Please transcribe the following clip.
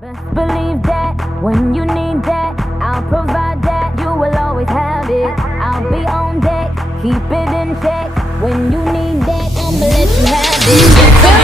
Best believe that when you need that, I'll provide that. You will always have it. I'll be on deck, keep it in check. When you need that, I'ma let you have it.